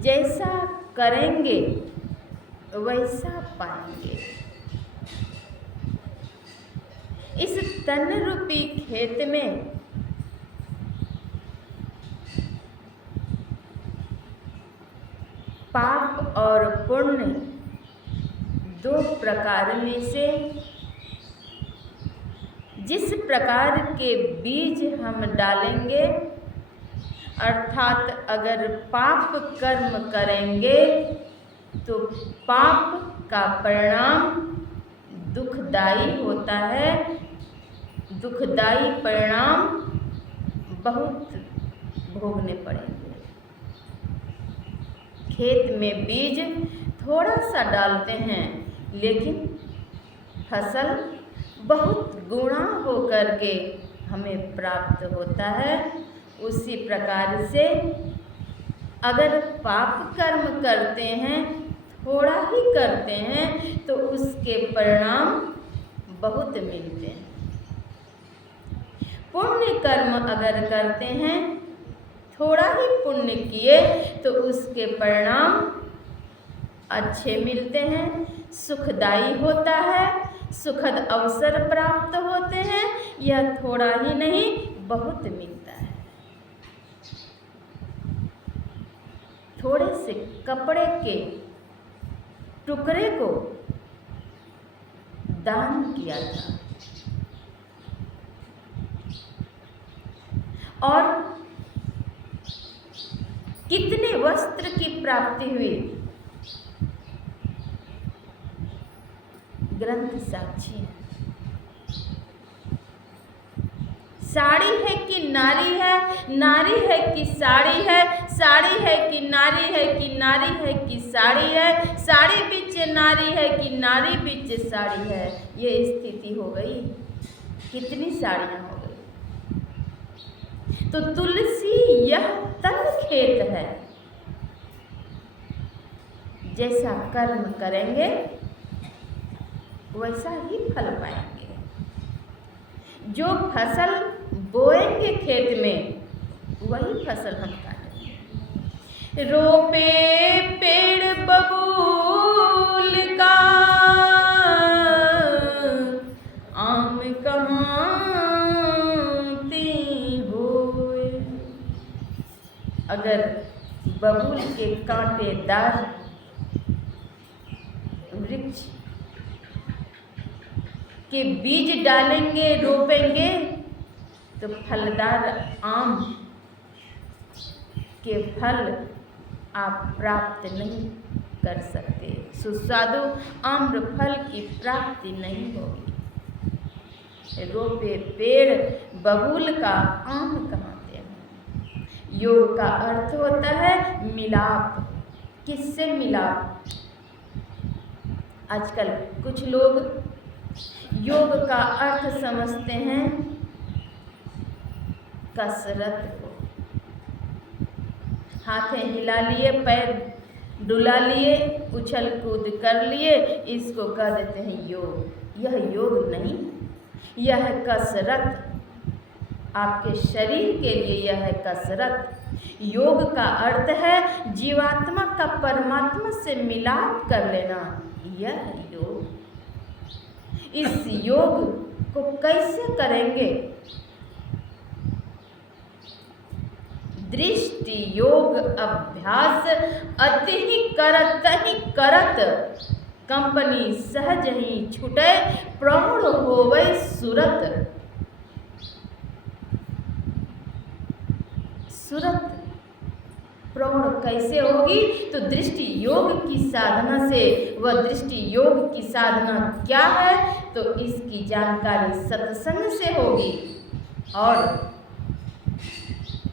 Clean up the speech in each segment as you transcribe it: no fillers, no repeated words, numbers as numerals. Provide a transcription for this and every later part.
जैसा करेंगे वैसा पाएंगे। इस तन रूपी खेत में पाप और पुण्य दो प्रकार में से जिस प्रकार के बीज हम डालेंगे, अर्थात अगर पाप कर्म करेंगे तो पाप का परिणाम दुखदाई होता है। दुखदाई परिणाम बहुत भोगने पड़ेंगे। खेत में बीज थोड़ा सा डालते हैं लेकिन फसल बहुत गुणा होकर के हमें प्राप्त होता है। उसी प्रकार से अगर पाप कर्म करते हैं, थोड़ा ही करते हैं, तो उसके परिणाम बहुत मिलते हैं। पुण्य कर्म अगर करते हैं, थोड़ा ही पुण्य किए तो उसके परिणाम अच्छे मिलते हैं, सुखदाई होता है, सुखद अवसर प्राप्त होते हैं। यह थोड़ा ही नहीं, बहुत मिलता है। थोड़े से कपड़े के टुकड़े को दान किया था और कितने वस्त्र की प्राप्ति हुई, ग्रंथ साक्षी है। साड़ी है कि नारी है, नारी है कि साड़ी है, साड़ी है कि नारी है, कि नारी है कि साड़ी है, साड़ी बीच नारी है कि नारी बीच साड़ी है। ये स्थिति हो गई। कितनी साड़ियां हो गई। तो तुलसी यह तन खेत है। जैसा कर्म करेंगे वैसा ही फल पाएंगे। जो फसल बोएंगे खेत में, वही फसल हम काटेंगे। रोपे पेड़ बबूल का, आम कहाँ ती होए। अगर बबूल के कांटेदार वृक्ष के बीज डालेंगे, रोपेंगे, तो फलदार आम के फल आप प्राप्त नहीं कर सकते। सुस्वादु आम्र फल की प्राप्ति नहीं होगी। रोपे पेड़ बबूल का, आम कहाँ से हैं। योग का अर्थ होता है मिलाप। किससे मिलाप? आजकल कुछ लोग योग का अर्थ समझते हैं कसरत को। हाथें हिला लिए, पैर डुला लिए, उछल कूद कर लिए, इसको कह देते हैं योग। यह योग नहीं, यह है कसरत। आपके शरीर के लिए यह है कसरत। योग का अर्थ है जीवात्मा का परमात्मा से मिलाप कर लेना। यह है योग। इस योग को कैसे करेंगे? दृष्टि योग अभ्यास अति ही करत कंपनी सहज ही छूटे, प्रौढ़ होवे सुरत। सुरत प्रौढ़ कैसे होगी? तो दृष्टि योग की साधना से। वह दृष्टि योग की साधना क्या है? तो इसकी जानकारी सत्संग से होगी और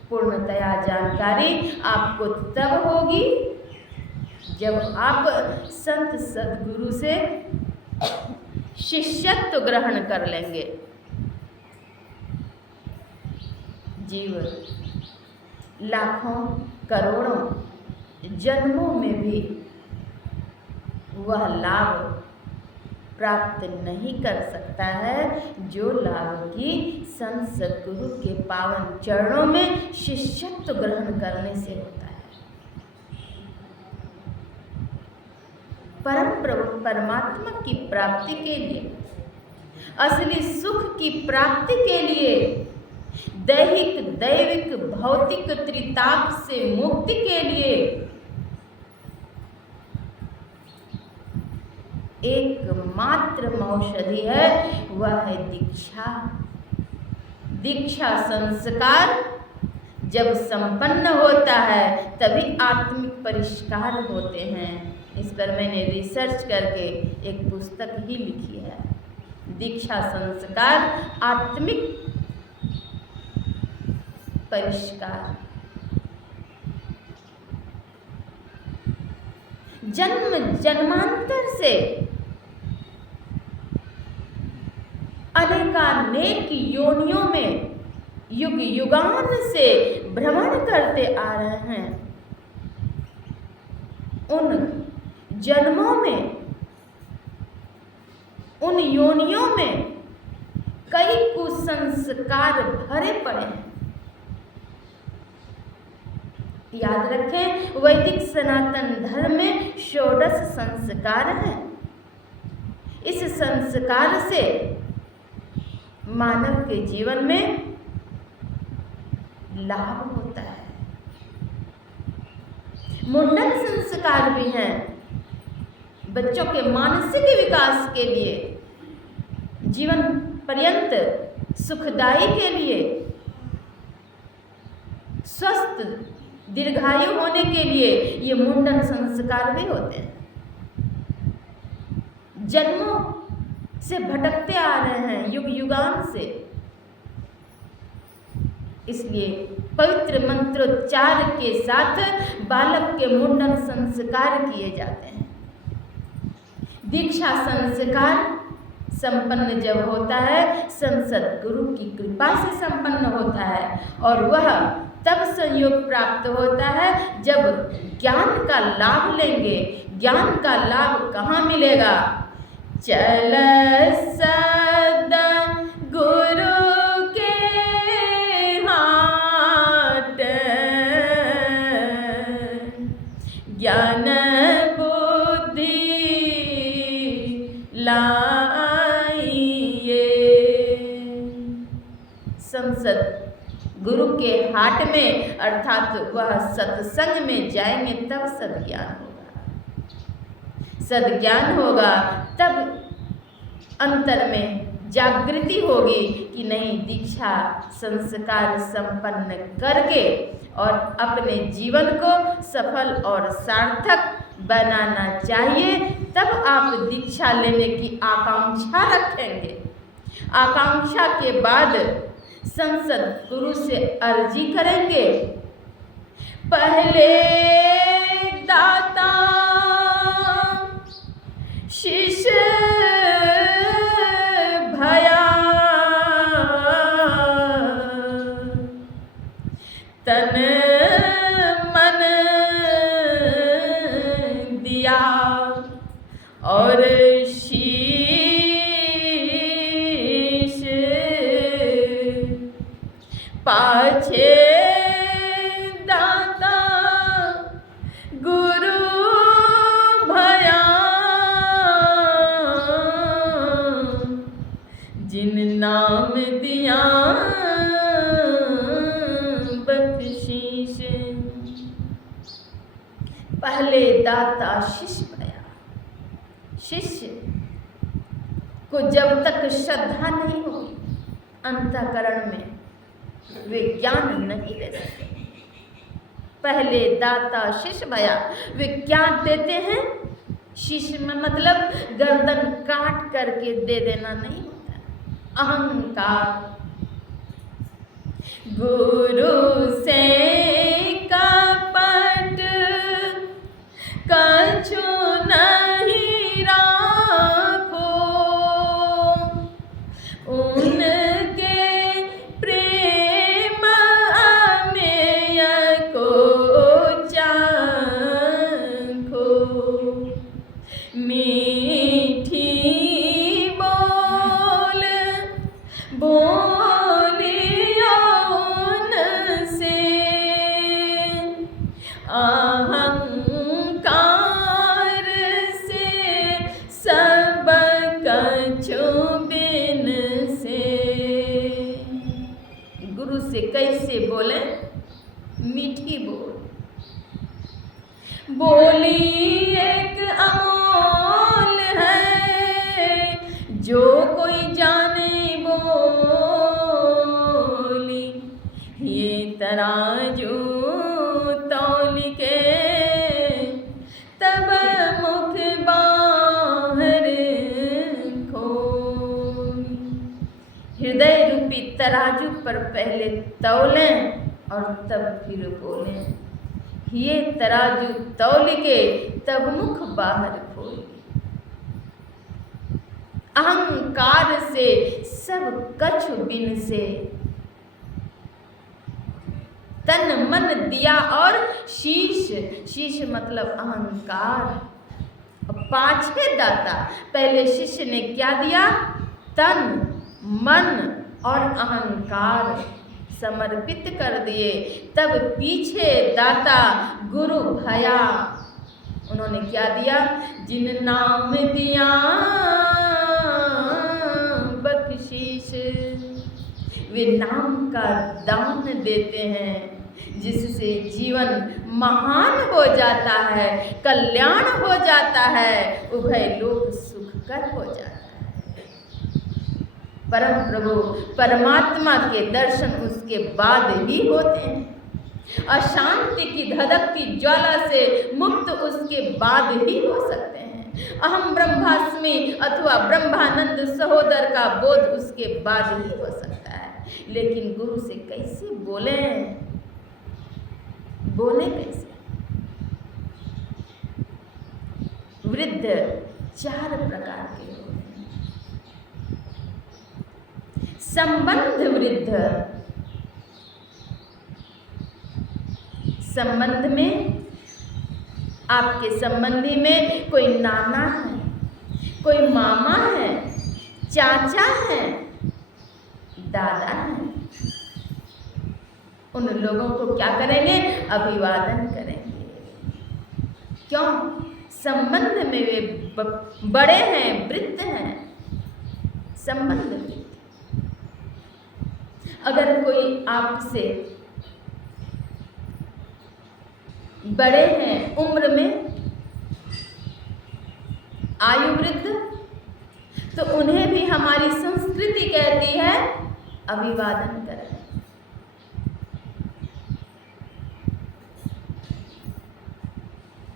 पूर्णतया जानकारी आपको तब होगी जब आप संत सद्गुरु से शिष्यत्व ग्रहण कर लेंगे। जीव लाखों करोड़ों जन्मों में भी वह लाभ प्राप्त नहीं कर सकता है जो लाभ की संत सद्गुरु के पावन चरणों में शिष्यत्व ग्रहण करने से होता है। परम प्रभु परमात्मा की प्राप्ति के लिए, असली सुख की प्राप्ति के लिए, दैहिक दैविक भौतिक त्रिताप से मुक्ति के लिए एकमात्र औषधि है, वह है दीक्षा। दीक्षा संस्कार जब संपन्न होता है तभी आत्मिक परिष्कार होते हैं। इस पर मैंने रिसर्च करके एक पुस्तक ही लिखी है, दीक्षा संस्कार आत्मिक परिष्कार। जन्म जन्मांतर से अनेकानेक योनियों में युग युगान से भ्रमण करते आ रहे हैं। उन जन्मों में, उन योनियों में कई कुसंस्कार भरे पड़े हैं। याद रखें, वैदिक सनातन धर्म में 16 संस्कार हैं। इस संस्कार से मानव के जीवन में लाभ होता है। मुंडन संस्कार भी हैं, बच्चों के मानसिक विकास के लिए, जीवन पर्यंत सुखदायी के लिए, स्वस्थ दीर्घायु होने के लिए ये मुंडन संस्कार भी होते हैं। जन्मों से भटकते आ रहे हैं, युग युगान से, इसलिए पवित्र मंत्रोच्चार के साथ बालक के मुंडन संस्कार किए जाते हैं। दीक्षा संस्कार संपन्न जब होता है, संसद गुरु की कृपा से संपन्न होता है, और वह तब संयोग प्राप्त होता है जब ज्ञान का लाभ लेंगे। ज्ञान का लाभ कहाँ मिलेगा? चल सदा गुरु के हाथ, ज्ञान बुद्धि लाइए। संसद गुरु के हाट में, अर्थात वह सत्संग में जाएंगे तब सद्ज्ञान होगा। सद्ज्ञान होगा तब अंतर में जागृति होगी कि नहीं, दीक्षा संस्कार संपन्न करके और अपने जीवन को सफल और सार्थक बनाना चाहिए। तब आप दीक्षा लेने की आकांक्षा रखेंगे। आकांक्षा के बाद संसद गुरु से अर्जी करेंगे, पहले दाता शिष्य भया, तन मन दिया और पाछे दाता गुरु भया, जिन नाम दिया बख्शीश। पहले दाता शिष्य भया। शिष्य को जब तक श्रद्धा नहीं होगी अंतःकरण में, वे ज्ञान नहीं दे सकते। पहले दाता शिष्य भया, वे क्या देते हैं? शिष्य में मतलब गर्दन काट करके दे देना नहीं होता है, अहंकार। गुरु से कपट कछु नहीं राखो, उनके अहंकार से बोली एक अमोल है, जो कोई जाने बोली। ये तराजू तौल के तब मुख बाहर खोली। हृदय रूपी तराजू पर पहले तौलें और तब फिर बोलें। ये तराजू तौल के तब मुख बाहर खोली। अहंकार से सब कछु बिन से, तन मन दिया और शीश, शीश मतलब अहंकार। पांचवे दाता पहले शिष्य ने क्या दिया? तन मन और अहंकार समर्पित कर दिए। तब पीछे दाता गुरु भया, उन्होंने क्या दिया? जिन नाम दिया बख्शीश, वे नाम का दान देते हैं, जिससे जीवन महान हो जाता है, कल्याण हो जाता है, उभय लोक सुखकर हो जाता है। परम प्रभु परमात्मा के दर्शन उसके बाद ही होते हैं। अशांति की धधकती ज्वाला से मुक्त उसके बाद ही हो सकते हैं। अहम ब्रह्मास्मि अथवा ब्रह्मानंद सहोदर का बोध उसके बाद ही हो सकता है। लेकिन गुरु से कैसे बोले? बोले कैसे? वृद्ध चार प्रकार के होते हैं। संबंध वृद्ध, संबंध में आपके संबंधी में कोई नाना है, कोई मामा है, चाचा है, दादा है। उन लोगों को क्या करेंगे? अभिवादन करेंगे। क्यों? संबंध में वे बड़े हैं, वृद्ध हैं। संबंध में अगर कोई आपसे बड़े हैं उम्र में, आयु वृद्ध, तो उन्हें भी हमारी संस्कृति कहती है अभिवादन करें।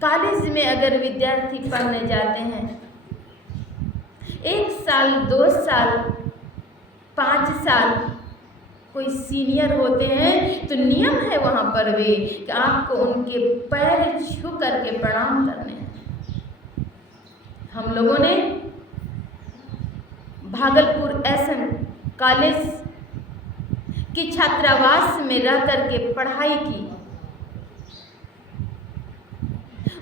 कॉलेज में अगर विद्यार्थी पढ़ने जाते हैं, 1 साल 2 साल 5 साल कोई सीनियर होते हैं, तो नियम है वहाँ पर भी कि आपको उनके पैर छू करके प्रणाम करने हैं। हम लोगों ने भागलपुर एसएम कॉलेज की छात्रावास में रह करके पढ़ाई की।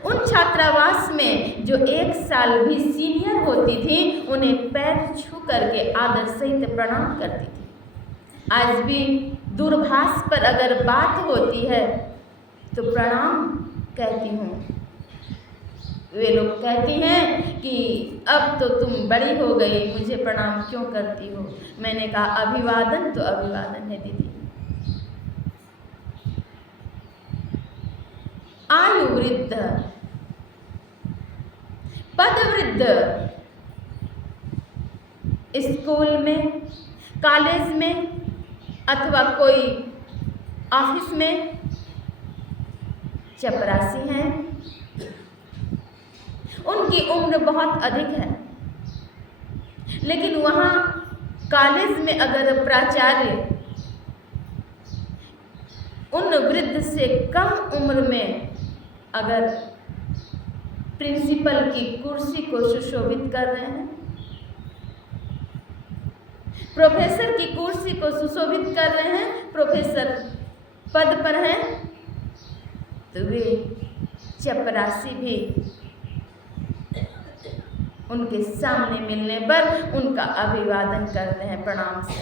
उन छात्रावास में जो 1 साल भी सीनियर होती थी, उन्हें पैर छू करके आदर सहित प्रणाम करती थी। आज भी दूरभाष पर अगर बात होती है तो प्रणाम कहती हूँ। वे लोग कहती हैं कि अब तो तुम बड़ी हो गई, मुझे प्रणाम क्यों करती हो? मैंने कहा अभिवादन तो अभिवादन है दीदी। आयु वृद्ध, पद वृद्ध, स्कूल में, कॉलेज में अथवा कोई ऑफिस में चपरासी हैं, उनकी उम्र बहुत अधिक है, लेकिन वहाँ कॉलेज में अगर प्राचार्य उन वृद्ध से कम उम्र में अगर प्रिंसिपल की कुर्सी को सुशोभित कर रहे हैं, प्रोफेसर की कुर्सी को सुशोभित कर रहे हैं, प्रोफेसर पद पर हैं, तो वे चपरासी भी उनके सामने मिलने पर उनका अभिवादन करते हैं प्रणाम से।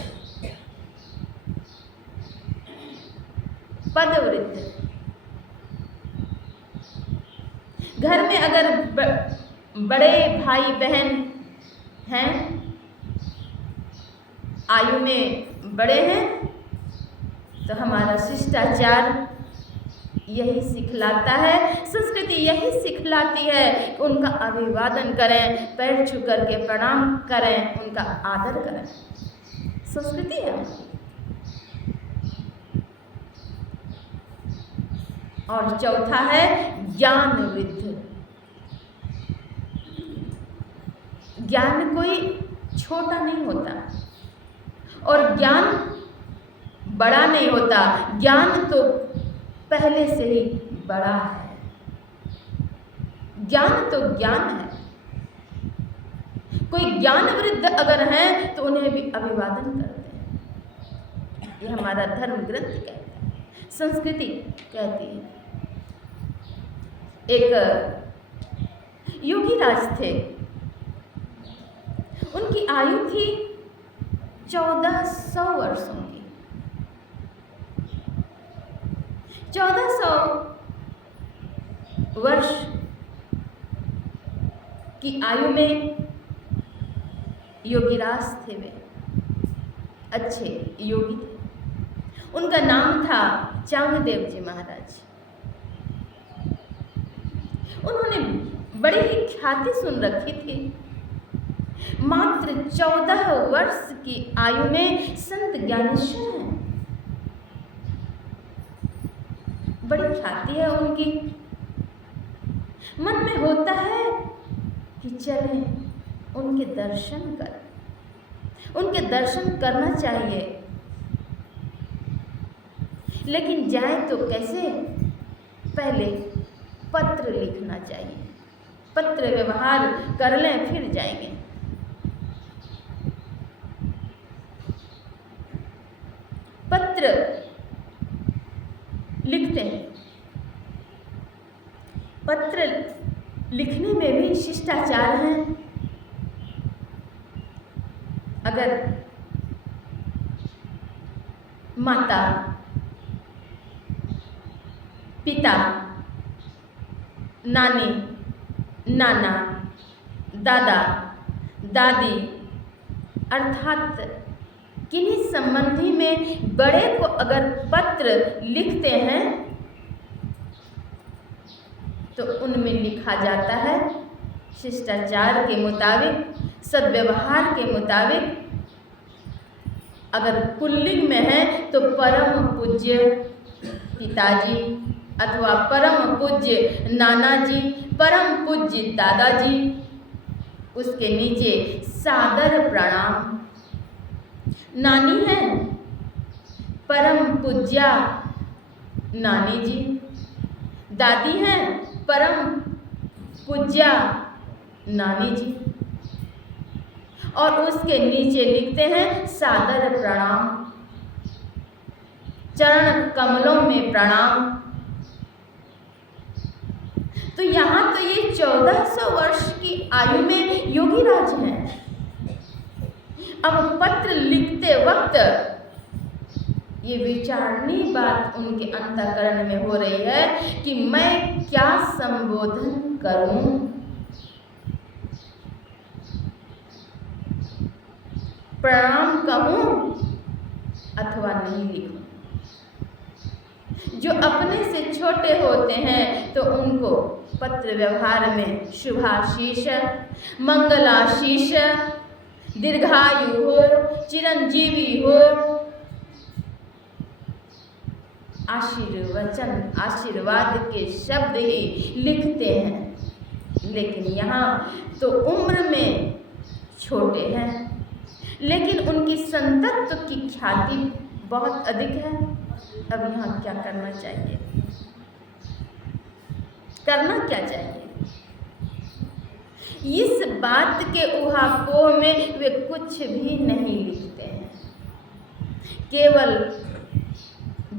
पद वृद्ध। घर में अगर बड़े भाई बहन हैं, आयु में बड़े हैं, तो हमारा शिष्टाचार यही सिखलाता है, संस्कृति यही सिखलाती है कि उनका अभिवादन करें, पैर छू करके प्रणाम करें, उनका आदर करें। संस्कृति है हमारी। और चौथा है ज्ञान वृद्धि। ज्ञान कोई छोटा नहीं होता और ज्ञान बड़ा नहीं होता। ज्ञान तो पहले से ही बड़ा है। ज्ञान तो ज्ञान है। कोई ज्ञान वृद्ध अगर हैं तो उन्हें भी अभिवादन करते हैं। ये हमारा धर्म ग्रंथ कहता है, संस्कृति कहती है। एक योगी राज थे, उनकी आयु थी 1400 वर्षों की। 1400 वर्ष की आयु में योगीराज थे वे, अच्छे योगी थे। उनका नाम था चांगदेव जी महाराज। उन्होंने बड़ी ही ख्याति सुन रखी थी। मात्र 14 वर्ष की आयु में संत ज्ञानेश्वर हैं। बड़ी ख्याति है उनकी। मन में होता है कि चलें उनके दर्शन करें, उनके दर्शन करना चाहिए। लेकिन जाए तो कैसे? पहले पत्र लिखना चाहिए, पत्र व्यवहार कर लें फिर जाएंगे। पत्र लिखते हैं। पत्र लिखने में भी शिष्टाचार हैं। अगर माता, पिता, नानी, नाना, दादा, दादी अर्थात किन्हीं संबंधी में बड़े को अगर पत्र लिखते हैं तो उनमें लिखा जाता है शिष्टाचार के मुताबिक, सद्व्यवहार के मुताबिक। अगर पुल्लिंग में है तो परम पूज्य पिताजी अथवा परम पूज्य नाना जी, परम पूज्य दादाजी, उसके नीचे सादर प्रणाम। नानी है परम पूज्या नानी जी, दादी हैं परम पूज्या नानी जी, और उसके नीचे लिखते हैं सादर प्रणाम, चरण कमलों में प्रणाम। तो यहाँ तो ये 1400 वर्ष की आयु में योगी राज हैं। अब पत्र लिखते वक्त ये विचारनीय बात उनके अंतःकरण में हो रही है कि मैं क्या संबोधन करूं। प्रणाम कहूं अथवा नहीं लिखूं। जो अपने से छोटे होते हैं तो उनको पत्र व्यवहार में शुभाशीष, मंगलाशीष, दीर्घायु हो, चिरंजीवी हो, आशीर्वचन, आशीर्वाद के शब्द ही लिखते हैं। लेकिन यहाँ तो उम्र में छोटे हैं, लेकिन उनकी संतत्व की ख्याति बहुत अधिक है। अब यहाँ क्या करना चाहिए? करना क्या चाहिए? इस बात के उहापोह में वे कुछ भी नहीं लिखते हैं। केवल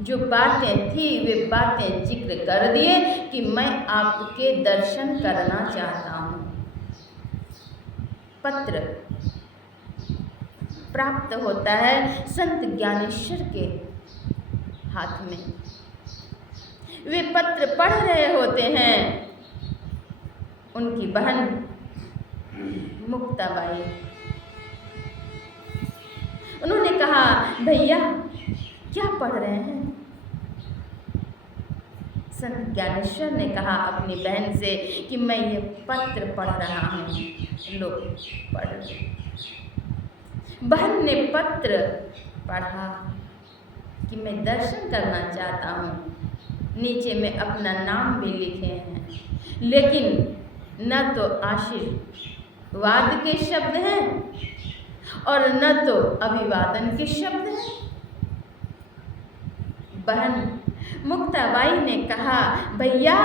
जो बातें थी वे बातें जिक्र कर दिए कि मैं आपके दर्शन करना चाहता हूँ। पत्र प्राप्त होता है संत ज्ञानेश्वर के हाथ में। वे पत्र पढ़ रहे होते हैं। उनकी बहन मुक्ताबाई, उन्होंने कहा, भैया क्या पढ़ रहे हैं? संत ज्ञानेश्वर ने कहा अपनी बहन से कि मैं ये पत्र पढ़ रहा हूँ, लो पढ़। बहन ने पत्र पढ़ा कि मैं दर्शन करना चाहता हूँ, नीचे में अपना नाम भी लिखे हैं, लेकिन न तो आशीर्वाद के शब्द हैं और न तो अभिवादन के शब्द हैं। बहन मुक्ताबाई ने कहा, भैया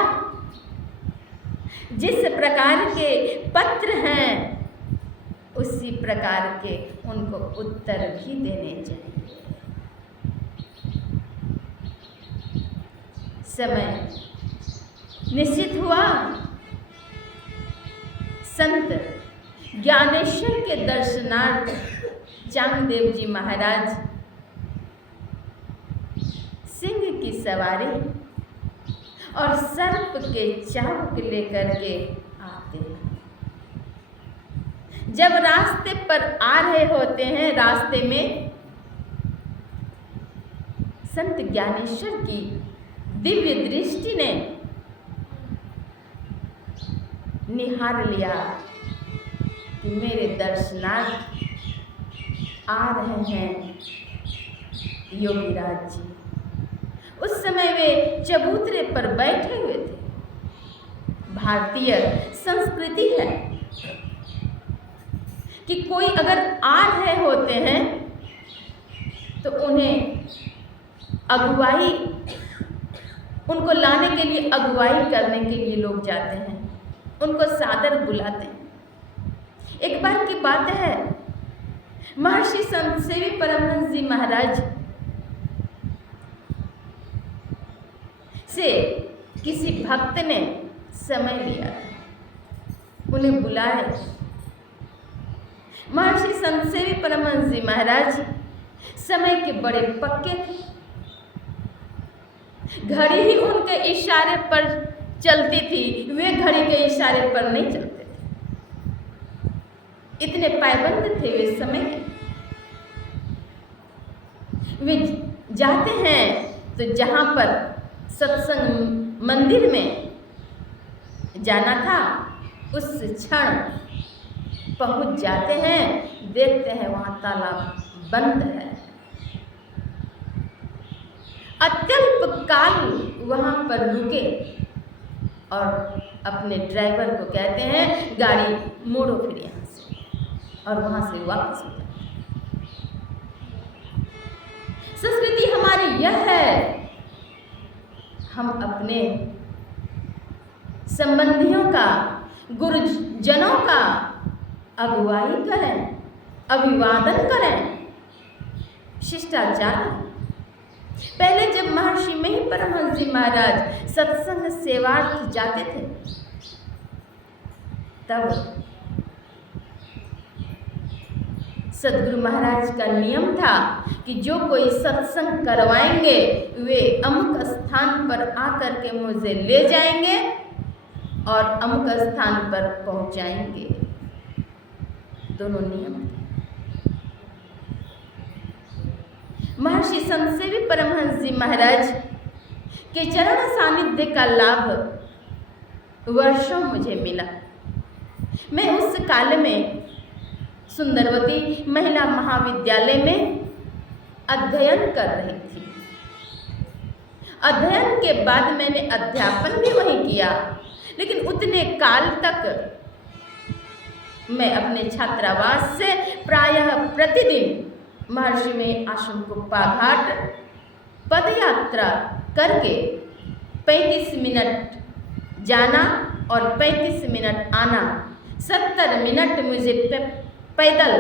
जिस प्रकार के पत्र हैं उसी प्रकार के उनको उत्तर भी देने चाहिए। समय निश्चित हुआ, संत ज्ञानेश्वर के दर्शनार्थ चांगदेव जी महाराज सिंह की सवारी और सर्प के चाबुक लेकर के आते हैं। जब रास्ते पर आ रहे होते हैं, रास्ते में संत ज्ञानेश्वर की दिव्य दृष्टि ने निहार लिया कि मेरे दर्शनार्थ आ रहे हैं योगीराज जी। उस समय वे चबूतरे पर बैठे हुए थे। भारतीय संस्कृति है कि कोई अगर आ रहे होते हैं तो उन्हें अगुवाई, उनको लाने के लिए अगुवाई करने के लिए लोग जाते हैं, उनको सादर बुलाते हैं। एक बार की बात है, महर्षि संत सेवी परमहंस जी महाराज से किसी भक्त ने समय लिया था, उन्हें बुलाए। महर्षि संत सेवी परमहंस जी महाराज समय के बड़े पक्के थे। घड़ी ही उनके इशारे पर चलती थी, वे घड़ी के इशारे पर नहीं चलते थे, इतने पाबंद थे वे समय के। वे जाते हैं तो जहाँ पर सत्संग मंदिर में जाना था, उस क्षण पहुंच जाते हैं, देखते हैं वहाँ ताला बंद है। अत्यल्प काल वहाँ पर रुके और अपने ड्राइवर को कहते हैं, गाड़ी मोड़ो फिर यहाँ से, और वहाँ से वापस हो जाते। संस्कृति हमारी यह है, हम अपने संबंधियों का, गुरुजनों का अगुवाई करें, अभिवादन करें, शिष्टाचार। पहले जब महर्षि मही परमहंस जी महाराज सत्संग सेवार्थ जाते थे, तब सदगुरु महाराज का नियम था कि जो कोई सत्संग करवाएंगे वे अमुक स्थान पर आकर के मुझे ले जाएंगे और अमुक स्थान पर पहुंचाएंगे। दोनों नियम थे। महर्षि संत सेवी परमहंस जी महाराज के चरण सानिध्य का लाभ वर्षों मुझे मिला। मैं उस काल में सुंदरवती महिला महाविद्यालय में अध्ययन कर रही थी। अध्ययन के बाद मैंने अध्यापन भी वहीं किया, लेकिन उतने काल तक मैं अपने छात्रावास से प्रायः प्रतिदिन महर्षि में आश्रम कुप्पा घाट पदयात्रा करके 35 मिनट जाना और 35 मिनट आना, 70 मिनट मुझे पैदल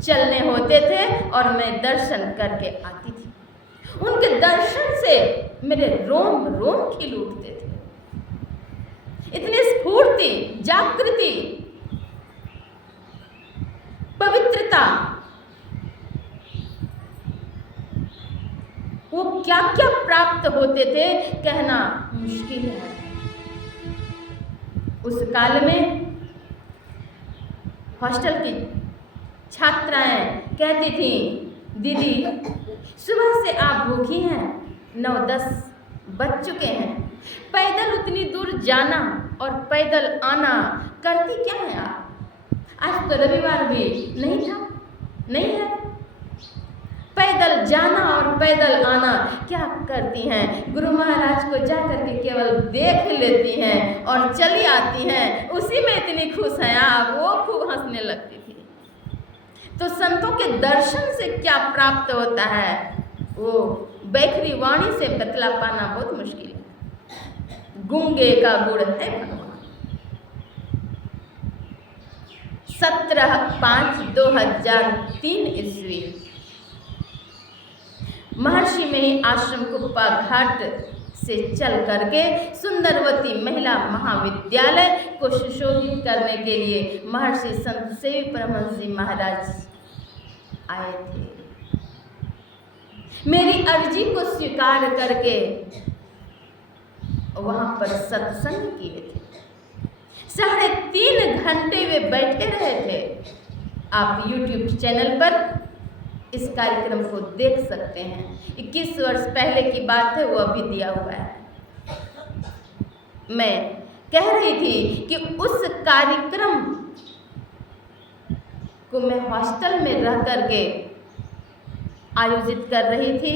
चलने होते थे और मैं दर्शन करके आती थी। उनके दर्शन से मेरे रोम रोम खिल उठते थे। इतनी स्फूर्ति, जागृति, पवित्रता, वो क्या क्या प्राप्त होते थे कहना मुश्किल है। उस काल में हॉस्टल की छात्राएं कहती थीं, दीदी सुबह से आप भूखी हैं, 9-10 बज चुके हैं, पैदल उतनी दूर जाना और पैदल आना करती क्या है आप? आज तो रविवार भी नहीं था, नहीं है। पैदल जाना और पैदल आना क्या करती हैं? गुरु महाराज को जा करके केवल देख लेती हैं और चली आती हैं, उसी में इतनी खुश हैं आप। वो खूब हंसने लगती थी। तो संतों के दर्शन से क्या प्राप्त होता है, वो बैखरी वाणी से बतला पाना बहुत मुश्किल है। गूंगे का गुड़ है भगवान। 17/5/2003 ईस्वी महर्षि में ही आश्रम कुप्पा घाट से चल करके सुंदरवती महिला महाविद्यालय को सुशोभित करने के लिए महर्षि संत सेवी परमहंस जी महाराज आए थे। मेरी अर्जी को स्वीकार करके वहां पर सत्संग किए थे। 3.5 घंटे वे बैठे रहे थे। आप YouTube चैनल पर इस कार्यक्रम को देख सकते हैं। 21 वर्ष पहले की बात है, वो अभी दिया हुआ है। मैं कह रही थी कि उस कार्यक्रम को मैं हॉस्टल में रह करके आयोजित कर रही थी।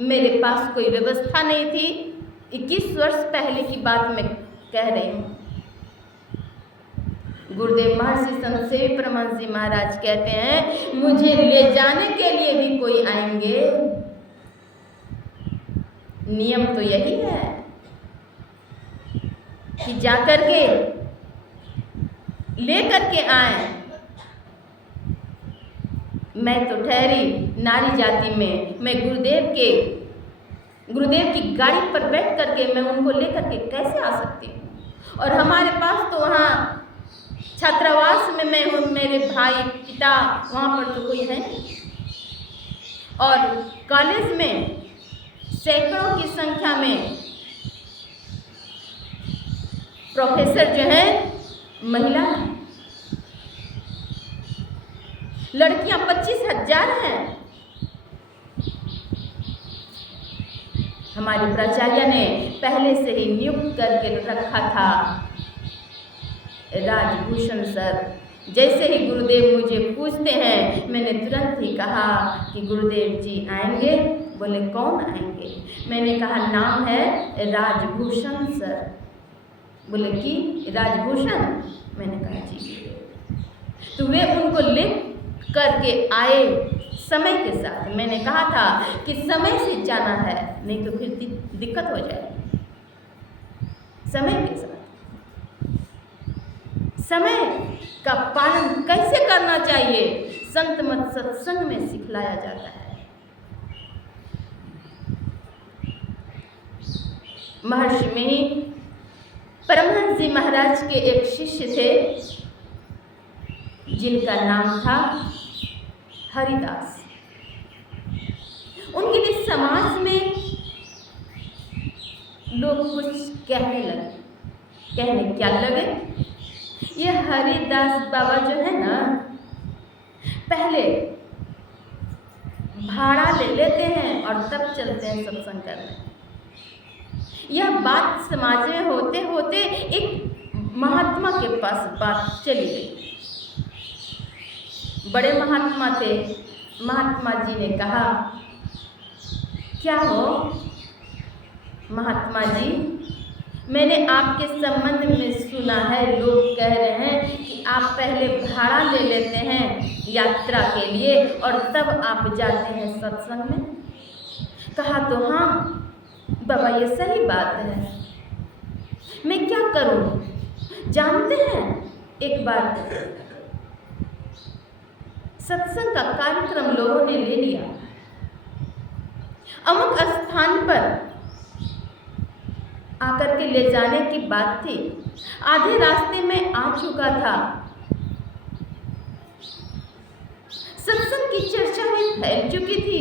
मेरे पास कोई व्यवस्था नहीं थी। 21 वर्ष पहले की बात मैं कह रही हूँ। गुरुदेव महर्षि संत सेवी परमहंस जी महाराज कहते हैं, मुझे ले जाने के लिए भी कोई आएंगे। नियम तो यही है कि जाकर के ले करके आए। मैं तो ठहरी नारी जाति में, मैं गुरुदेव की गाड़ी पर बैठ करके मैं उनको लेकर के कैसे आ सकती हूँ? और हमारे पास तो वहाँ छात्रावास में मैं हूँ, मेरे भाई पिता वहाँ पर तो कोई है नहीं। और कॉलेज में सैकड़ों की संख्या में प्रोफेसर जो हैं महिला हैं। लड़कियां 25,000 हैं। हमारे प्राचार्य ने पहले से ही नियुक्त करके रखा था राजभूषण सर। जैसे ही गुरुदेव मुझे पूछते हैं, मैंने तुरंत ही कहा कि गुरुदेव जी आएंगे। बोले कौन आएंगे? मैंने कहा नाम है राजभूषण सर। बोले कि राजभूषण? मैंने कहा जी। तो वे उनको ले करके आए समय के साथ। मैंने कहा था कि समय से जाना है, नहीं तो फिर दिक्कत हो जाएगी। समय के साथ समय का पालन कैसे करना चाहिए, संत मत सत्संग में सिखलाया जाता है। महर्षि में ही परमहंस जी महाराज के एक शिष्य थे जिनका नाम था हरिदास। उनके लिए समाज में लोग कुछ कहने लगे। कहने क्या लगे? ये हरिदास बाबा जो है ना, पहले भाड़ा ले लेते हैं और तब चलते हैं सत्संग करने। यह बात समाज में होते होते एक महात्मा के पास बात चली गई। बड़े महात्मा थे। महात्मा जी ने कहा, क्या हो महात्मा जी, मैंने आपके संबंध में सुना है, लोग कह रहे हैं कि आप पहले भाड़ा ले लेते हैं यात्रा के लिए और तब आप जाते हैं सत्संग में। कहा तो हाँ बाबा, ये सही बात है। मैं क्या करूं? जानते हैं एक बात, सत्संग का कार्यक्रम लोगों ने ले लिया। अमुक स्थान पर आकर के ले जाने की बात थी। आधे रास्ते में आ चुका था। सत्संग की चर्चा भी फैल चुकी थी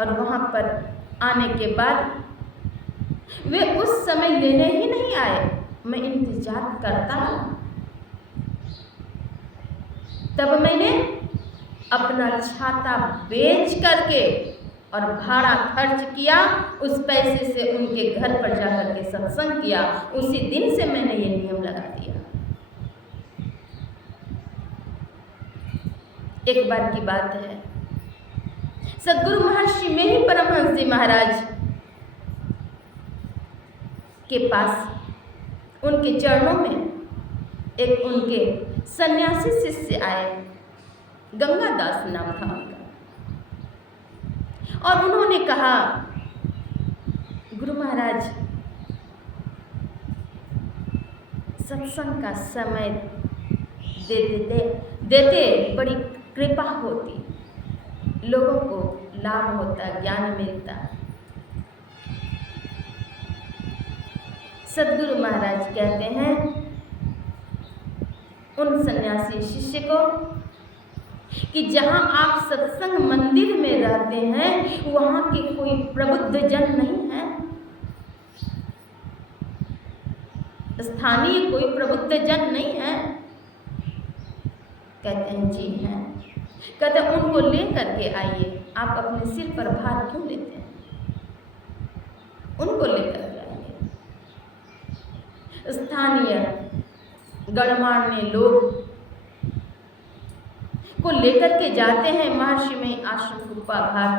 और वहां पर आने के बाद वे उस समय लेने ही नहीं आए। मैं इंतजार करता रहा। तब मैंने अपना छाता बेच करके और भाड़ा खर्च किया, उस पैसे से उनके घर पर जाकर के सत्संग किया। उसी दिन से मैंने ये नियम लगा दिया। एक बार की बात है, सद्गुरु महर्षि में ही परमहंस जी महाराज के पास उनके चरणों में एक उनके सन्यासी शिष्य आए, गंगादास नाम था उनका, और उन्होंने कहा, गुरु महाराज सत्संग का समय देते बड़ी कृपा होती, लोगों को लाभ होता, ज्ञान मिलता। सद्गुरु महाराज कहते हैं उन सन्यासी शिष्य को कि जहां आप सत्संग मंदिर में रहते हैं वहां के कोई प्रबुद्ध जन नहीं है, स्थानीय कोई प्रबुद्ध जन नहीं है। कहते हैं जी हैं। कहते हैं उनको ले करके आइए, आप अपने सिर पर भार क्यों लेते हैं, उनको लेकर के आइए। स्थानीय गणमान्य लोग को लेकर के जाते हैं महर्षि में आश्रम गुप्पा घाट।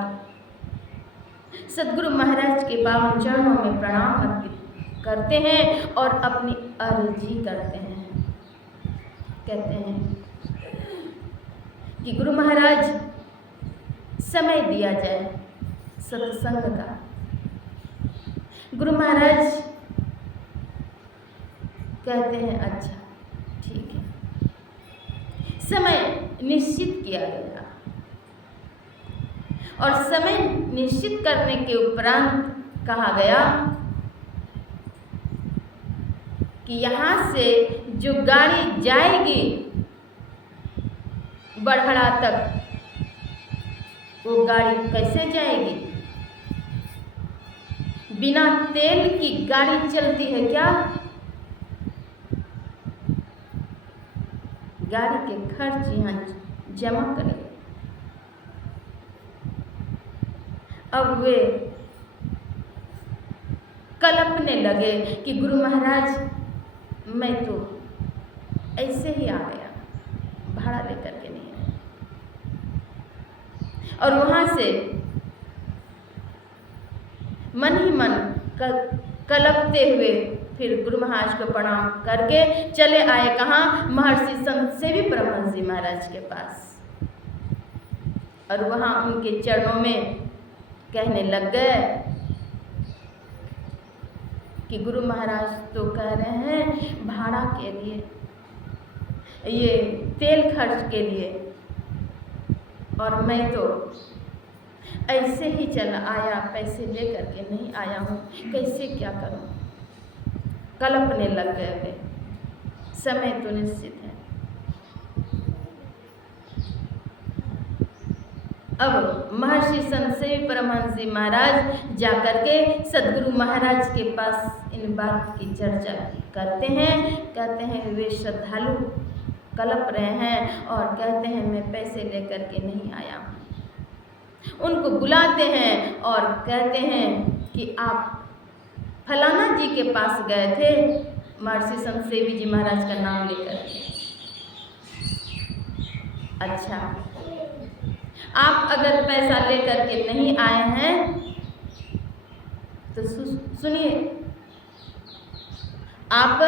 सद्गुरु महाराज के पावन चरणों में प्रणाम अर्पित करते हैं और अपनी अर्जी करते हैं। कहते हैं कि गुरु महाराज समय दिया जाए सत्संग का। गुरु महाराज कहते हैं अच्छा ठीक है। समय निश्चित किया गया और समय निश्चित करने के उपरांत कहा गया कि यहाँ से जो गाड़ी जाएगी बड़हड़ा तक, वो गाड़ी कैसे जाएगी? बिना तेल की गाड़ी चलती है क्या? गाड़ी के खर्च यहाँ जमा करें। अब वे कल्पने लगे कि गुरु महाराज मैं तो ऐसे ही आ गया, भाड़ा लेकर के नहीं आया। और वहां से मन ही मन कलपते हुए फिर गुरु महाराज को प्रणाम करके चले आए कहाँ? महर्षि संत सेवी परमहंस जी महाराज के पास। और वहाँ उनके चरणों में कहने लग गए कि गुरु महाराज तो कह रहे हैं भाड़ा के लिए, ये तेल खर्च के लिए, और मैं तो ऐसे ही चला आया, पैसे लेकर के नहीं आया हूँ, कैसे क्या करूँ? कल्पने लग गए वे। समय तो निश्चित है। अब महर्षि संत सेवी परमहंस जी महाराज जाकर के सद्गुरु महाराज के पास इन बात की चर्चा करते हैं। कहते हैं वे श्रद्धालु कल्प रहे हैं और कहते हैं मैं पैसे लेकर के नहीं आया हूँ। उनको बुलाते हैं और कहते हैं कि आप फलाना जी के पास गए थे, महर्षि संत सेवी जी महाराज का नाम लेकर। अच्छा, आप अगर पैसा लेकर के नहीं आए हैं तो सुनिए, आप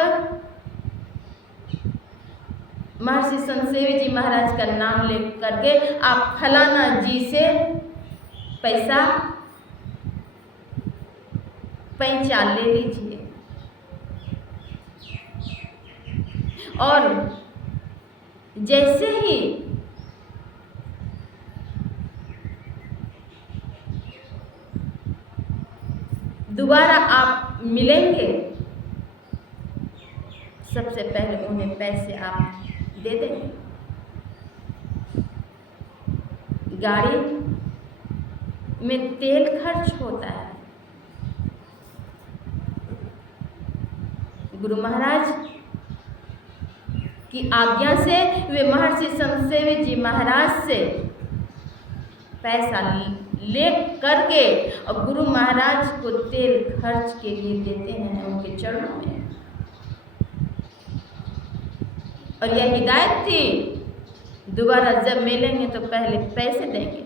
महर्षि संत सेवी जी महाराज का नाम लेकर के आप फलाना जी से पैसा पैंचा ले लीजिए और जैसे ही दोबारा आप मिलेंगे सबसे पहले उन्हें पैसे आप दे देंगे। गाड़ी में तेल खर्च होता है। गुरु महाराज की आज्ञा से वे महर्षि संत सेवी जी महाराज से पैसा ले करके और गुरु महाराज को तेल खर्च के लिए देते हैं उनके चरणों में। और यह हिदायत थी, दोबारा जब मिलेंगे तो पहले पैसे देंगे,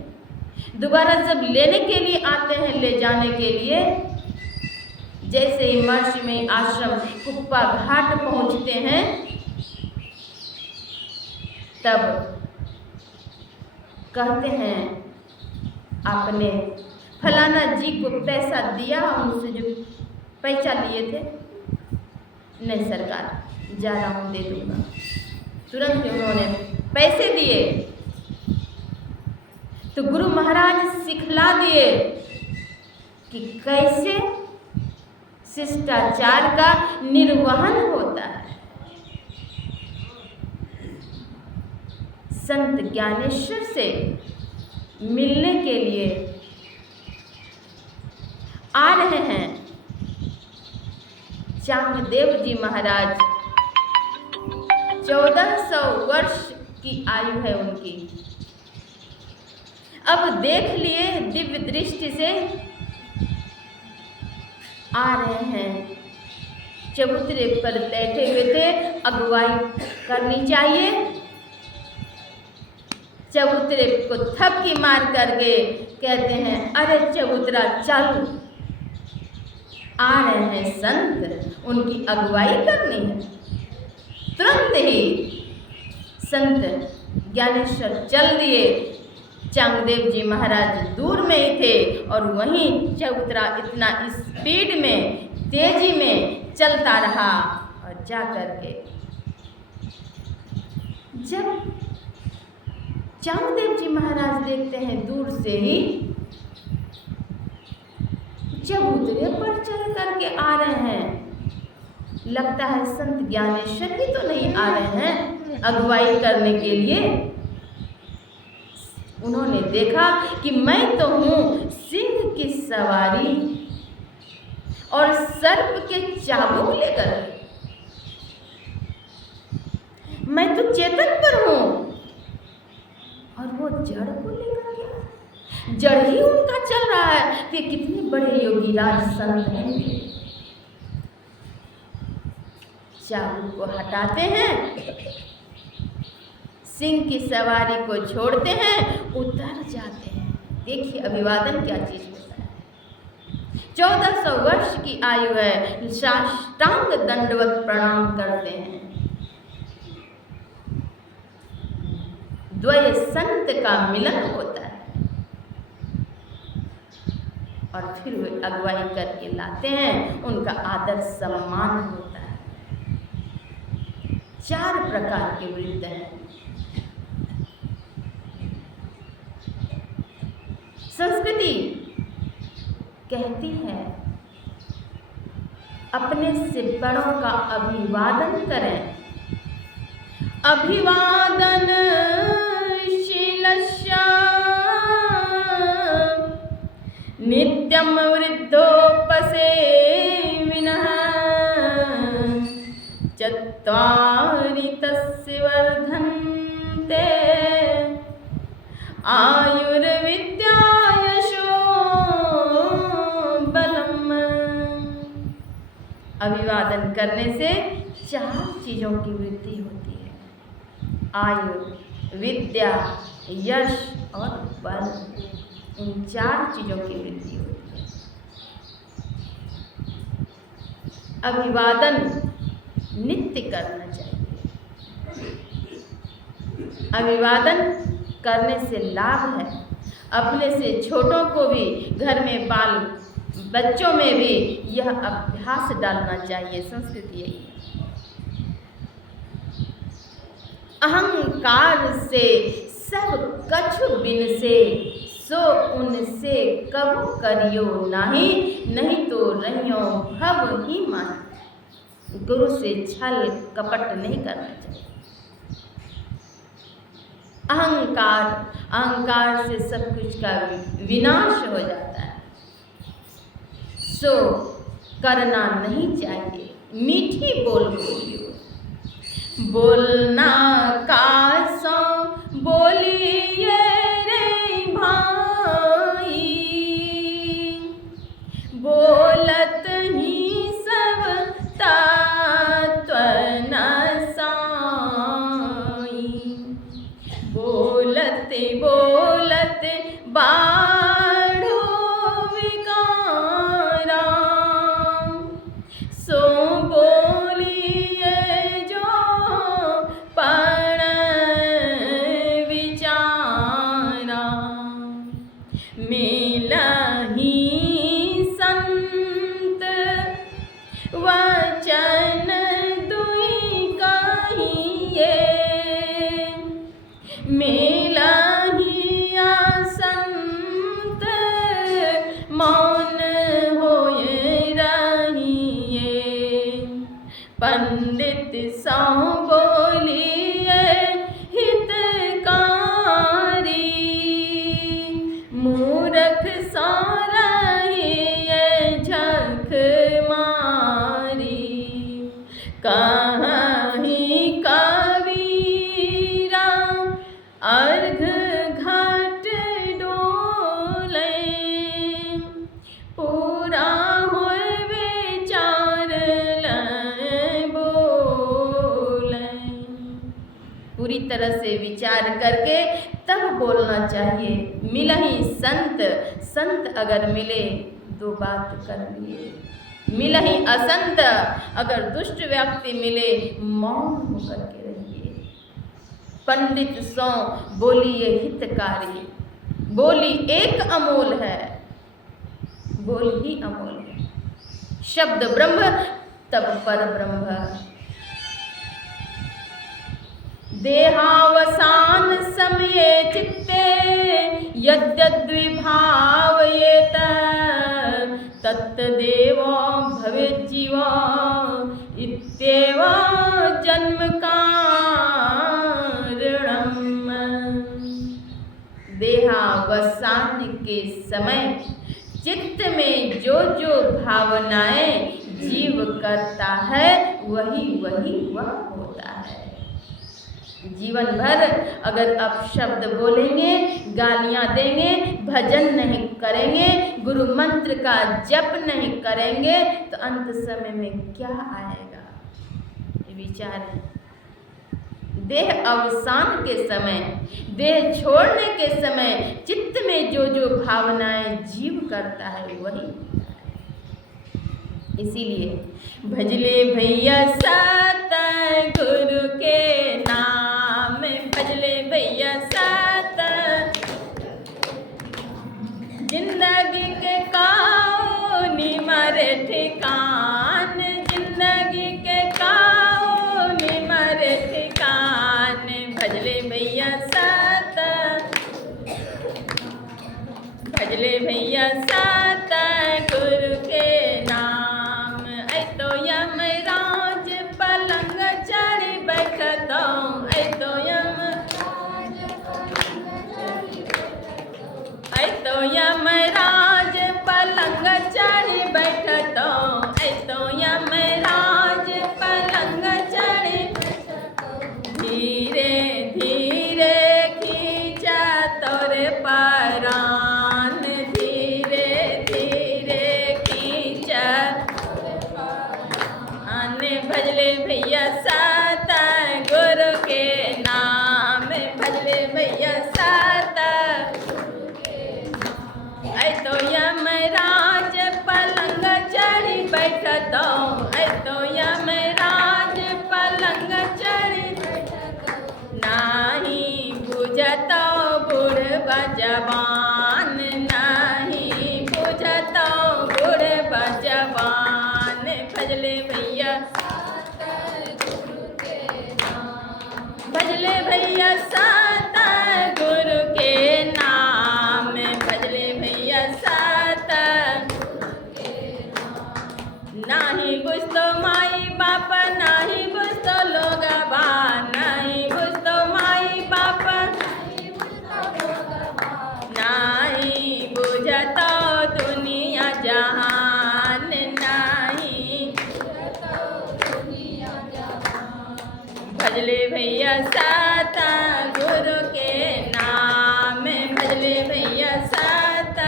दोबारा जब लेने के लिए आते हैं, ले जाने के लिए, जैसे ही महर्षि में आश्रम कुप्पा घाट पहुंचते हैं, तब कहते हैं आपने फलाना जी को पैसा दिया, उनसे जो पैसा लिए थे, नहीं सरकार जा रहा हूँ, दे दूंगा। तुरंत उन्होंने पैसे दिए तो गुरु महाराज सिखला दिए कि कैसे शिष्टाचार का निर्वहन होता है। संत ज्ञानेश्वर से मिलने के लिए आ रहे हैं चांगदेव जी महाराज। 1400 वर्ष की आयु है उनकी। अब देख लिए दिव्य दृष्टि से आ रहे हैं, चबूतरे पर बैठे हुए थे, अगुवाई करनी चाहिए। चबूतरे को थपकी मार करके कहते हैं, अरे चबूतरा चल, आ रहे हैं संत, उनकी अगुवाई करनी है। तुरंत ही संत ज्ञानेश्वर चल दिए। चांगदेव जी महाराज दूर में ही थे और वहीं चबूतरा इतना स्पीड में, तेजी में चलता रहा। और जा करके जब चांगदेव जी महाराज देखते हैं दूर से ही चबूतरे पर चल करके आ रहे हैं, लगता है संत ज्ञानेश्वर भी तो नहीं आ रहे हैं अगुवाई करने के लिए। उन्होंने देखा कि मैं तो हूँ सिंह की सवारी और सर्प के चाबुक लेकर, मैं तो चेतन पर हूँ और वो जड़ को लेकर गया, जड़ ही उनका चल रहा है। कि कितने बड़े योगीराज संत होंगे। चाबुक को हटाते हैं, सिंह की सवारी को छोड़ते हैं, उतर जाते हैं। देखिए अभिवादन क्या चीज होता है। 1400 वर्ष की आयु है, साष्टांग दंडवत प्रणाम करते हैं। द्वय संत का मिलन होता है और फिर वे अगुवाई करके लाते हैं, उनका आदर सम्मान होता है। 4 प्रकार के वृद्ध हैं। संस्कृति कहती है अपने से बड़ों का अभिवादन करें। अभिवादन शीलस्य नित्यं वृद्धोपसेविनः चत्वारि तस्य वर्धन्ते आयुर्विद्या यशो बलम्। अभिवादन करने से 4 चीजों की वृद्धि होती है, आयु, विद्या, यश और बल। इन 4 चीजों की वृद्धि होती है। अभिवादन नित्य करना चाहिए। अभिवादन करने से लाभ है। अपने से छोटों को भी, घर में बाल बच्चों में भी यह अभ्यास डालना चाहिए। संस्कृति यही है। अहंकार से सब कछु बिन से, सो उनसे कबू करियो नाही, नहीं तो रहियो भव ही मन। गुरु से छल कपट नहीं करना चाहिए। अहंकार से सब कुछ का विनाश हो जाता है। सो करना नहीं चाहिए। मीठी बोल बोलियो, बोलना का सो बोलिए रे भाई, पंडित सौ बोलिए हितकारी, मूरख सौ रहिए झक मारी। कहीं कबीरा अर्घ घाट डोले, पूरा होए विचार लय बोले। पूरी तरह से विचार करके तब बोलना चाहिए। मिलहि संत, संत अगर मिले दो बात कर लिए। मिलहि असंत, अगर दुष्ट व्यक्ति मिले मौन होकर के रहिए। पंडित सौ बोलिए हितकारी, बोली एक अमोल है, बोल ही अमोल है। शब्द ब्रह्म तब पर ब्रह्म। देहावसान समये चित्ते यद्यद्विभावयेत, तत्तदेव भवेत् जीव इत्येव जन्म कारणम्। देहावसान के समय चित्त में जो जो भावनाएं जीव करता है वही वही वह होता है। जीवन भर अगर आप शब्द बोलेंगे, गालियां देंगे, भजन नहीं करेंगे, गुरु मंत्र का जप नहीं करेंगे तो अंत समय में क्या आएगा? ये विचार है। देह अवसान के समय, देह छोड़ने के समय चित्त में जो जो भावनाएं जीव करता है वही। इसीलिए भजले भैया सतगुरु के नाम, भजले भैया सत, जिंदगी के काओ निमरे ठिकान, जिंदगी के काओ निमरे ठिकान। भजले भैया सत, भजले भैया सत गुरु के नाम। ऐ तो यमराज पलंग चढ़ी बैठतो, ऐ तो यमराज पलंग चढ़ी बैठतो, ऐ तो यमराज पलंग चढ़ी बैठतो। धीरे धीरे खींचा तोरे परान, धीरे धीरे खींचा आने। भजले भैया सत गुरु के नाम, भजले भैया सत। ऐ तो यमराज पलंग चढ़ी बैठतो, ऐ तो यमराज पलंग चढ़ी बैठतो। नाही बुझतो बुढ़बा जवान, नाही बुझतो बुढ़बा जवान। भजले भैया भजले भैया सत गुरु के नाम, भजले भैया सत। नाही बुझतो माई बाप, नाही बुझतो लोगबा, नाही बुझतो माई बाप, नाही बुझतो दुनिया जहान, नाही भजले भैया सत गुरु के नाम, भजले भैया सत।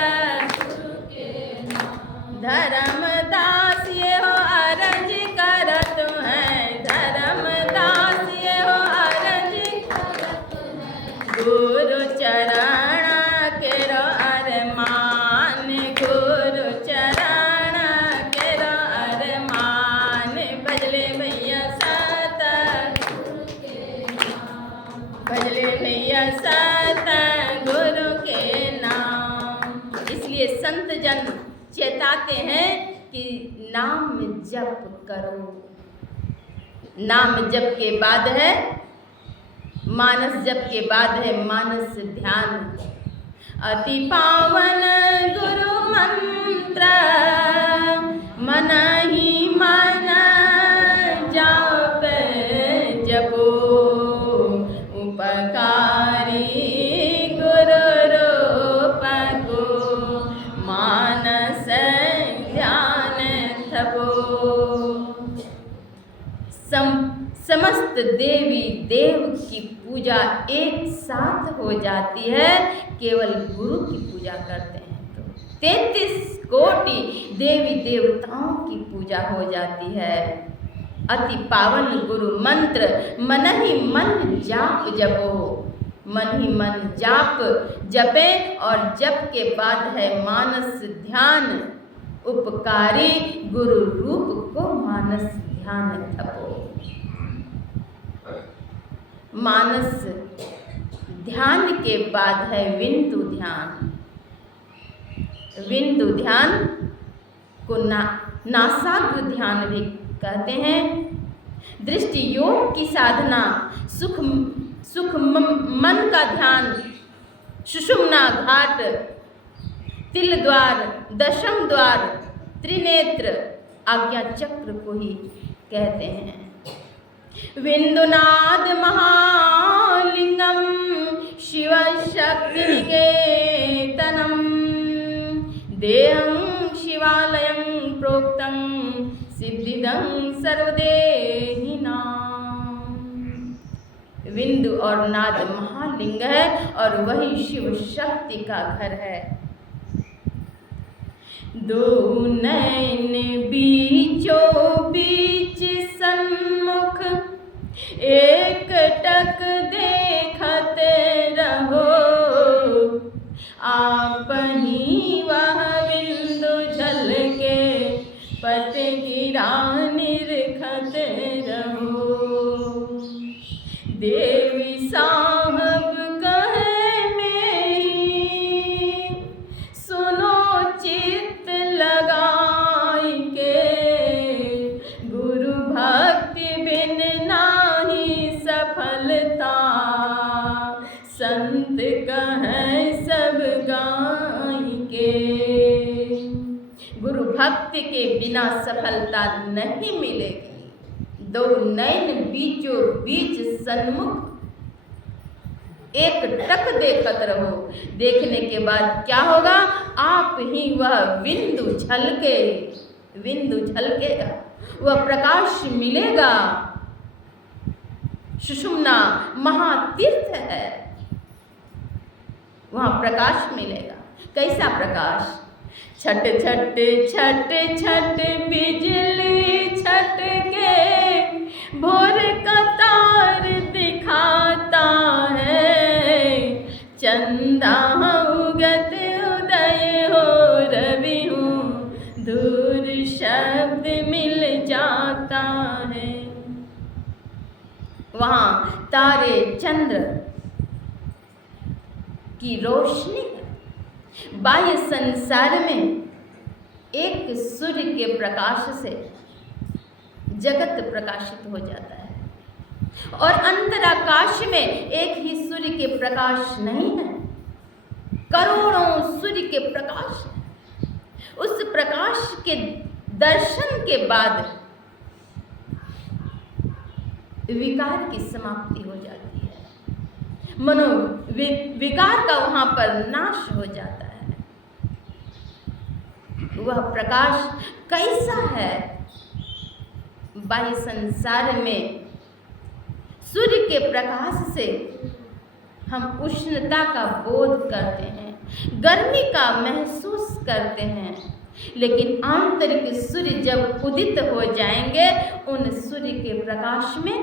धर्मदास ये हो अर्ज करत है, धर्मदास ये हो अर्ज करत है। गुरु चरण केरो अरमान, गुरु चरण केरो अरमान। भजले भैया सत, भजले भैया सत गुरु के नाम। इसलिए संत जन चेताते हैं कि नाम जप करो। नाम जप के बाद है मानस जप के बाद है मानस ध्यान। अति पावन गुरु मंत्र मन ही मन जा समस्त देवी देव की पूजा एक साथ हो जाती है, केवल गुरु की पूजा करते हैं तो 33 कोटि देवी देवताओं की पूजा हो जाती है। अति पावन गुरु मंत्र मन ही मन जाप जपो, मन ही मन जाप जपे और जप के बाद है मानस ध्यान, उपकारी गुरु रूप को मानस ध्यान थपो। मानस ध्यान के बाद है विंदु ध्यान। विंदु ध्यान को नासाग्र ध्यान भी कहते हैं। दृष्टि योग की साधना, सुख मन का ध्यान, सुषुम्ना घाट, तिल द्वार, दशम द्वार, त्रिनेत्र, आज्ञा चक्र को ही कहते हैं। विंदुनाद महालिंगम शिव शक्ति निकेतनम, देहं शिवालयं प्रोक्तं सिद्धिदं सर्वदेहिनां। विंदु और नाद महालिंग है और वही शिव शक्ति का घर है। दो नैन बीचों बीच सन्मुख, एक टक देखत रहो, आप ही वह बिंदु झलके पट गिरा निरखत रहो। देवी साहब कहे मेरी, सुनो चित्त लगाई के, गुरु भक्ति बिन नाही सफलता, संत कहें सब गाय के। गुरु भक्ति के बिना सफलता नहीं मिलेगी। दो नैन बीचों बीच सन्मुख, एक टक देखत रहो। देखने के बाद क्या होगा? आप ही वह बिंदु झलके, बिंदु झलकेगा, वह प्रकाश मिलेगा। सुषुम्ना महातीर्थ है, वहाँ प्रकाश मिलेगा। कैसा प्रकाश? छट छट छट छट बिजली छटके, भोर का तार दिखाता है, चंदा उगत उदय हो रवि हूँ, दूर शब्द मिल जाता है। वहाँ तारे चंद्र की रोशनी है। बाह्य संसार में एक सूर्य के प्रकाश से जगत प्रकाशित हो जाता है और अंतराकाश में एक ही सूर्य के प्रकाश नहीं है, करोड़ों सूर्य के प्रकाश है। उस प्रकाश के दर्शन के बाद विकार की समाप्ति हो जाती है, मनो विकार का वहाँ पर नाश हो जाता है। वह प्रकाश कैसा है? बाह्य संसार में सूर्य के प्रकाश से हम उष्णता का बोध करते हैं, गर्मी का महसूस करते हैं, लेकिन आंतरिक सूर्य जब उदित हो जाएंगे, उन सूर्य के प्रकाश में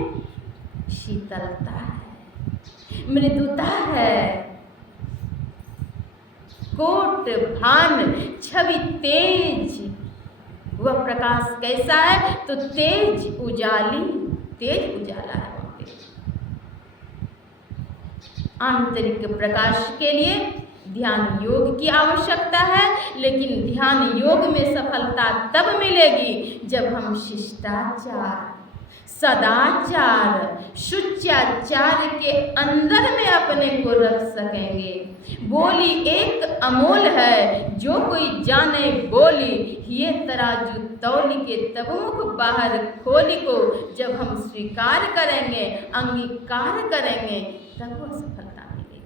शीतलता है, मृदुता है, कोट भान छवि तेज। वह प्रकाश कैसा है? तो तेज उजाली, तेज उजाला है। आंतरिक प्रकाश के लिए ध्यान योग की आवश्यकता है, लेकिन ध्यान योग में सफलता तब मिलेगी जब हम शिष्टाचार, सदाचार, शुच्याचार के अंदर में अपने को रख सकेंगे। बोली एक अमोल है, जो कोई जाने बोली, ये तराजू तौली के तब मुख बाहर खोली को जब हम स्वीकार करेंगे, अंगीकार करेंगे, तब वो सफलता मिलेगी।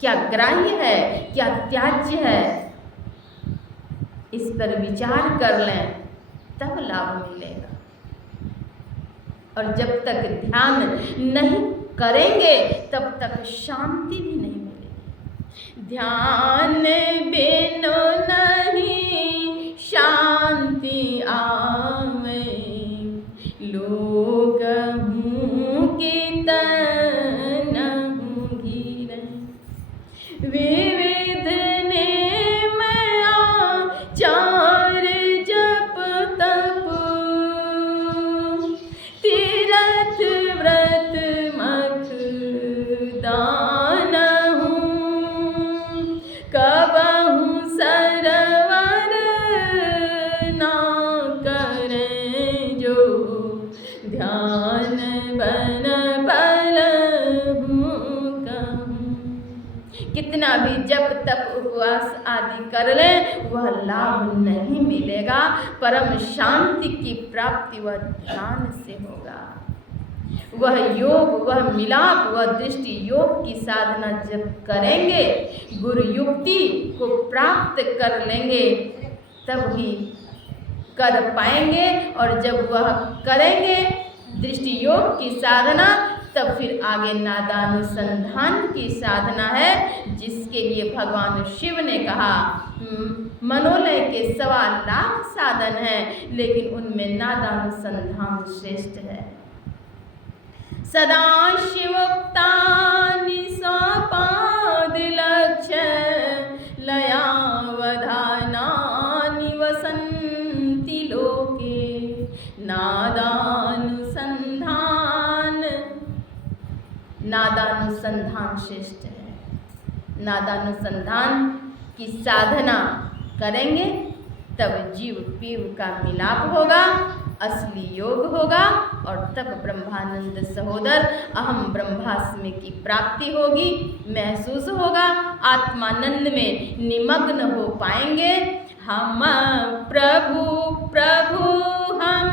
क्या ग्राह्य है, क्या त्याज्य है, इस पर विचार कर लें, तब लाभ लाभ मिलेगा। और जब तक ध्यान नहीं करेंगे तब तक शांति भी नहीं मिलेगी। ध्यान बिनु नहीं शांति आवे, लोग हूँ की तनहु घिरे, विविध नेम आचार जप तप, तीरथ व्रत मख दान हूँ, कबहु सरवर ना करें जो, ध्यान बन बल हूँ कहूँ। कितना भी जप तप उपवास आदि कर लें वह लाभ नहीं मिलेगा। परम शांति की प्राप्ति वह ध्यान से होगा। वह योग, वह मिलाप, वह दृष्टि योग की साधना जब करेंगे, गुरु युक्ति को प्राप्त कर लेंगे, तब ही कर पाएंगे। और जब वह करेंगे दृष्टि योग की साधना, तब फिर आगे नादानुसंधान की साधना है, जिसके लिए भगवान शिव ने कहा मनोलय के 1.25 लाख साधन हैं, लेकिन उनमें नादानुसंधान श्रेष्ठ है। सदा शिवोक्तानि स्वपाद लक्ष्य लयावधानानि वसन्ति लोके, नादानुसंधान श्रेष्ठ है। नादानुसंधान की साधना करेंगे तब जीव पीव का मिलाप होगा, असली योग होगा, और तब ब्रह्मानंद सहोदर अहम ब्रह्मास्मि की प्राप्ति होगी, महसूस होगा। आत्मानंद में निमग्न हो पाएंगे। हम प्रभु प्रभु हम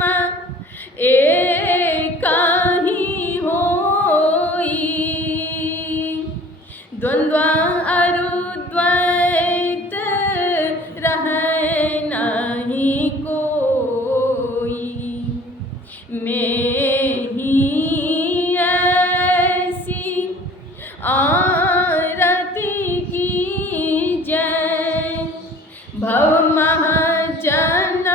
एक ही होई, द्वंद्व अरुद्वैत रहे नहीं कोई, में ही ऐसी आरती की जय, भव महाजन्म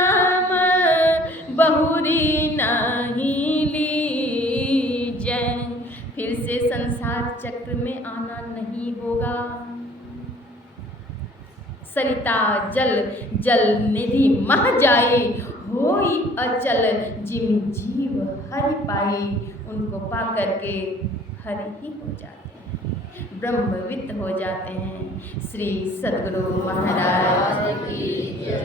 बहुरी नहीं ली जय। फिर से संसार चक्र में आना नहीं होगा। सरिता जल जल निधि मह जाए, होई अचल जिम जीव हरि पाई। उनको पा करके हरि ही हो जाते हैं, ब्रह्मविद हो जाते हैं। श्री सद्गुरु महाराज की जय।